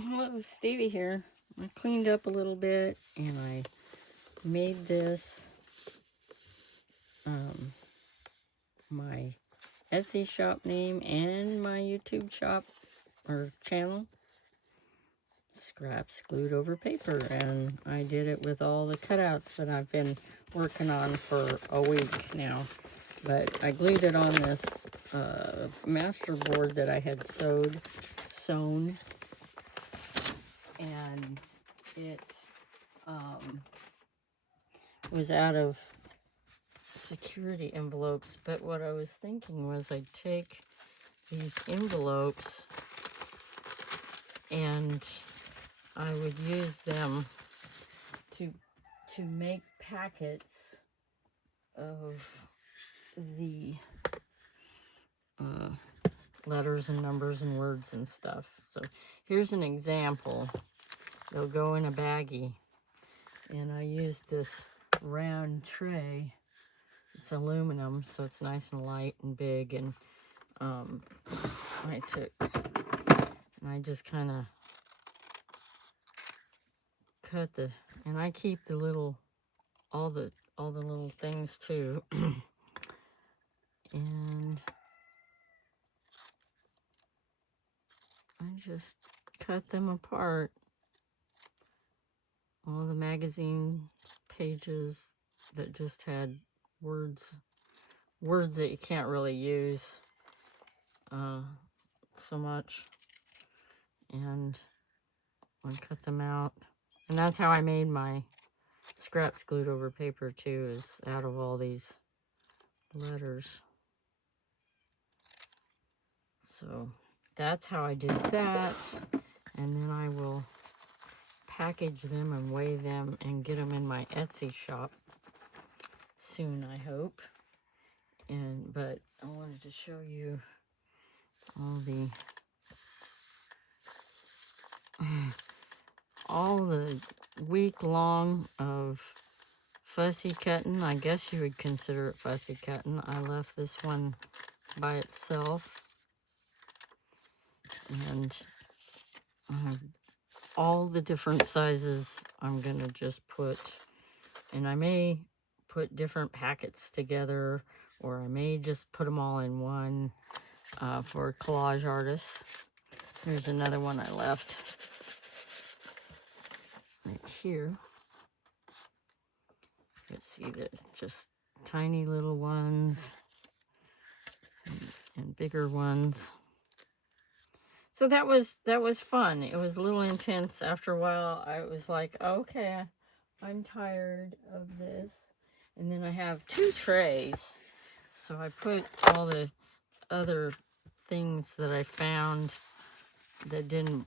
Hello, Stevie here. I cleaned up a little bit and I made this my Etsy shop name and my YouTube shop or channel, Scraps Glued Over Paper, and I did it with all the cutouts that I've been working on for a week now. But I glued it on this master board that I had sewn, and it was out of security envelopes. But what I was thinking was I'd take these envelopes and I would use them to make packets of the letters and numbers and words and stuff. So here's an example. They'll go in a baggie, and I used this round tray. It's aluminum, so it's nice and light and big, and I just kind of cut and I keep the little, all the little things too. And I just cut them apart. All the magazine pages that just had words that you can't really use so much, and I cut them out. And that's how I made my scraps glued over paper too, is out of all these letters. So that's how I did that, and then I will package them and weigh them and get them in my Etsy shop soon, I hope. But I wanted to show you all the week long of fussy cutting. I guess you would consider it fussy cutting. I left this one by itself, and all the different sizes I'm gonna just put, and I may put different packets together, or I may just put them all in one for collage artists. Here's another one I left right here. Let's see, the just tiny little ones and bigger ones. So that was fun. It was a little intense. After a while, I was like, okay, I'm tired of this. And then I have 2 trays. So I put all the other things that I found that didn't,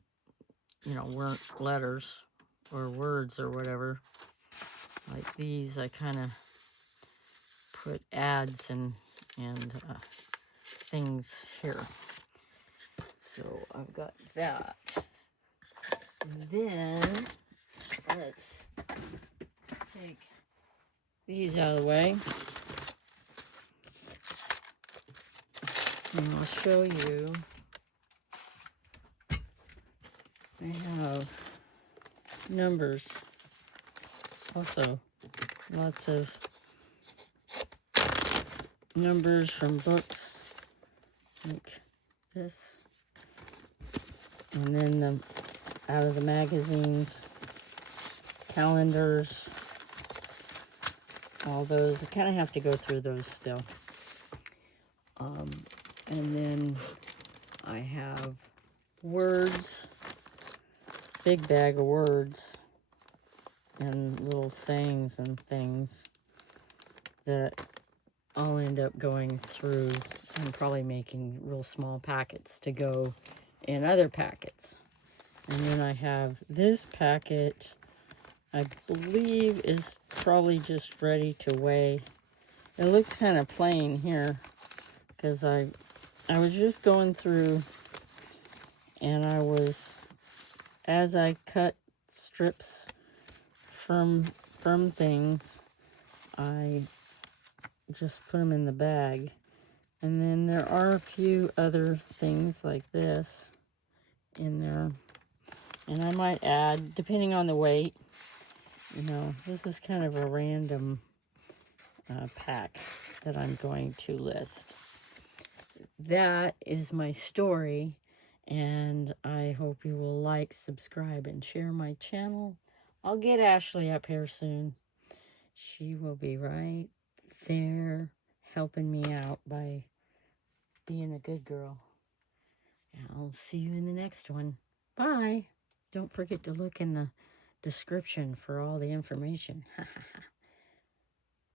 weren't letters or words or whatever. Like these, I kind of put ads and things here. So I've got that. And then let's take these out of the way. And I'll show you. I have numbers. Also, lots of numbers from books like this. And then out of the magazines, calendars, all those. I kind of have to go through those still. And then I have words, big bag of words, and little sayings and things that I'll end up going through and probably making real small packets to go in other packets. And then I have this packet, I believe is probably just ready to weigh. It looks kind of plain here because I was just going through, and as I cut strips from things, I just put them in the bag. And then there are a few other things like this in there. And I might add, depending on the weight, you know, this is kind of a random pack that I'm going to list. That is my story, and I hope you will like, subscribe, and share my channel. I'll get Ashley up here soon. She will be right there helping me out by being a good girl. I'll see you in the next one. Bye. Don't forget to look in the description for all the information.